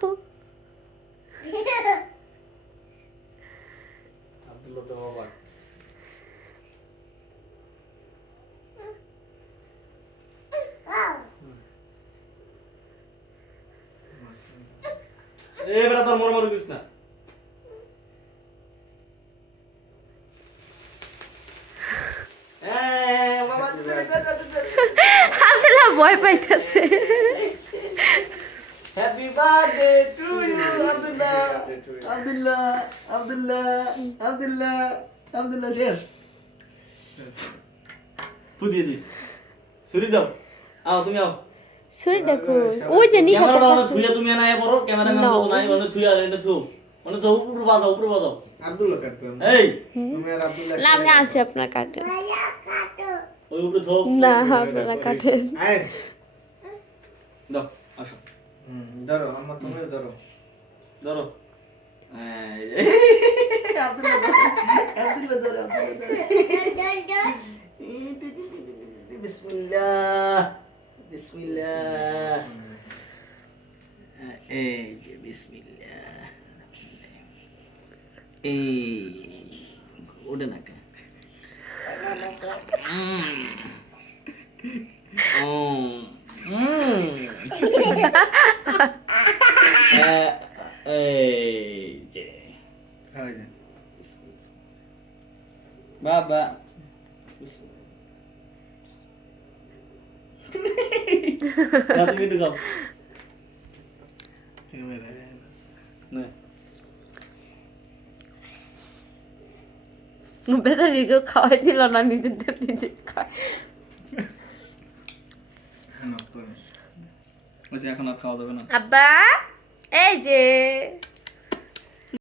আপু আব্দুল্লাহ তো বাবা বেটা তোর মর করিস না আব্দুল্লাহ ভয় পাইতেছে happy birthday to you Abdullah Abdullah Abdullah Abdullah Abdullah শেষ পুদিয়ে দিস সুরি দাও তুমি আও সুরি দেখো ওই যে নিশা ক্যামেরা তো দাও থুইয়া তুমি না আয় পড়ো ক্যামেরাম্যান তো নাই ওনে থুইয়া রেন্ডে থু ওনে তো উপর বাজাও আব্দুল্লাহ কাটবেন এই তুমি আর আব্দুল্লাহ না আমি আসি আপনার কাটেন ওই উপরে থো না আপনারা কাটেন আয় দাও আসো ধরো আম্মা তুমি ধরো ধরো আব্দুল্লাহ ধরো বিসমিল্লাহ বিসমিল্লাহ এই যে বিসমিল্লাহ এই ওটা না কে এই যে খাওয়াই দেন বাবা তুমি একটু খাও ক্যামেরা না বেচারিকে খাওয়াই দিল না নিজেরটা নিজে খায় এখন আর খাওয়া যাবে না আব্বা এই যে